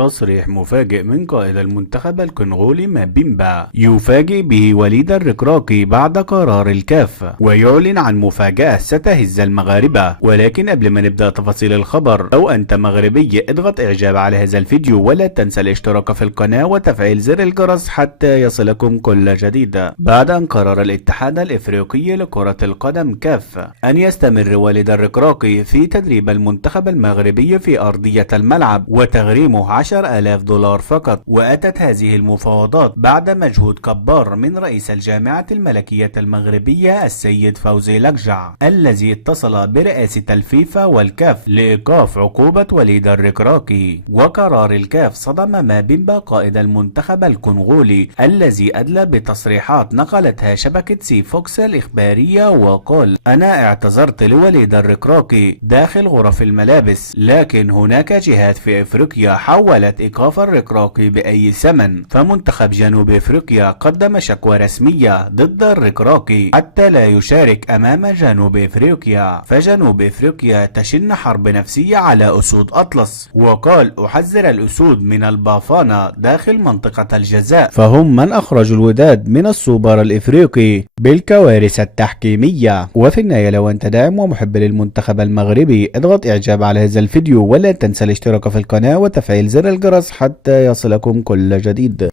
تصريح مفاجئ من قائد المنتخب الكونغولي مابيمبا يفاجئ به وليد الركراكي بعد قرار الكاف، ويعلن عن مفاجأة ستهز المغاربة. ولكن قبل ما نبدأ تفاصيل الخبر، لو أنت مغربي اضغط إعجاب على هذا الفيديو، ولا تنسى الاشتراك في القناة وتفعيل زر الجرس حتى يصلكم كل جديد. بعد أن قرر الاتحاد الإفريقي لكرة القدم كاف أن يستمر وليد الركراكي في تدريب المنتخب المغربي في أرضية الملعب وتغريمه 10,000 دولار فقط، وأتت هذه المفاوضات بعد مجهود كبار من رئيس الجامعة الملكية المغربية السيد فوزي لقجع، الذي اتصل برئاسة الفيفا والكاف لإيقاف عقوبة وليد الركراكي. وقرار الكاف صدم مابيمبا قائد المنتخب الكونغولي، الذي أدلى بتصريحات نقلتها شبكة سي فوكس الإخبارية، وقال: أنا اعتذرت لوليد الركراكي داخل غرف الملابس، لكن هناك جهات في افريقيا حاولت ايقاف الركراكي باي ثمن، فمنتخب جنوب افريقيا قدم شكوى رسمية ضد الركراكي حتى لا يشارك امام جنوب افريقيا، فجنوب افريقيا تشن حرب نفسية على اسود اطلس. وقال: احذر الاسود من البافانا داخل منطقة الجزاء، فهم من اخرجوا الوداد من السوبر الافريقي بالكوارث التحكيمية. وفي النهاية، لو انت داعم ومحب للمنتخب المغربي اضغط اعجاب على هذا الفيديو، ولا تنسى الاشتراك في القناة وتفعيل زر الجرس حتى يصلكم كل جديد.